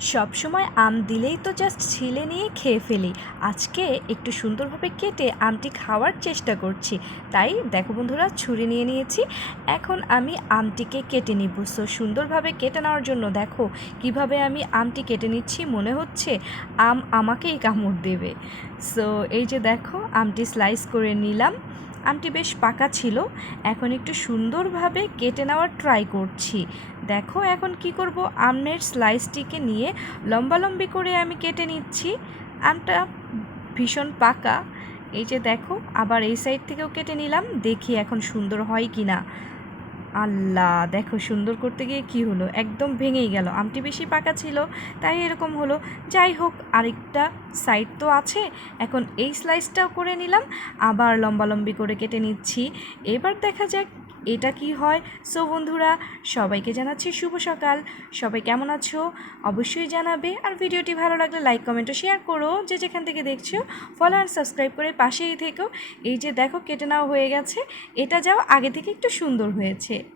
সব সময় আম দিলেই তো জাস্ট ছিলে নিয়ে খেয়ে ফেলি। আজকে একটু সুন্দরভাবে কেটে আমটি খাওয়ার চেষ্টা করছি। তাই দেখো বন্ধুরা, ছুরি নিয়ে নিয়েছি। এখন আমি আমটিকে কেটে নিব। সো সুন্দরভাবে কেটে নেওয়ার জন্য দেখো কিভাবে আমি আমটি কেটে নিচ্ছি, মনে হচ্ছে আম আমাকেই কামড় দেবে। সো এই যে দেখো আমটি স্লাইস করে নিলাম। আমটি বেশ পাকা ছিল। এখন একটু সুন্দরভাবে কেটে নেওয়ার ট্রাই করছি। দেখো এখন কি করব, আমের স্লাইসটিকে নিয়ে লম্বালম্বি করে আমি কেটে নিচ্ছি। আমটা ভীষণ পাকা। এই যে দেখো, আবার এই সাইড থেকেও কেটে নিলাম, দেখি এখন সুন্দর হয় কি না। আল্লাহ, দেখো সুন্দর করতে গিয়ে কি হলো, একদম ভেঙেই গেল। আমটি বেশি পাকা ছিল তাই এরকম হলো। যাই হোক, আরেকটা সাইড তো আছে। এখন এই স্লাইসটাও করে নিলাম, আবার লম্বালম্বি করে কেটে নিচ্ছি। এবার দেখা যাক এটা কি হয়। সো বন্ধুরা, সবাইকে জানাচ্ছি শুভ সকাল। সবাই কেমন আছো অবশ্যই জানাবে, আর ভিডিওটি ভালো লাগলে লাইক কমেন্ট ও শেয়ার করো। যে যেখান থেকে দেখছো ফলো আর সাবস্ক্রাইব করে পাশেই থেকো। এই যে দেখো কেটে নেওয়া হয়ে গেছে। এটা যাও আগে থেকে একটু সুন্দর হয়েছে।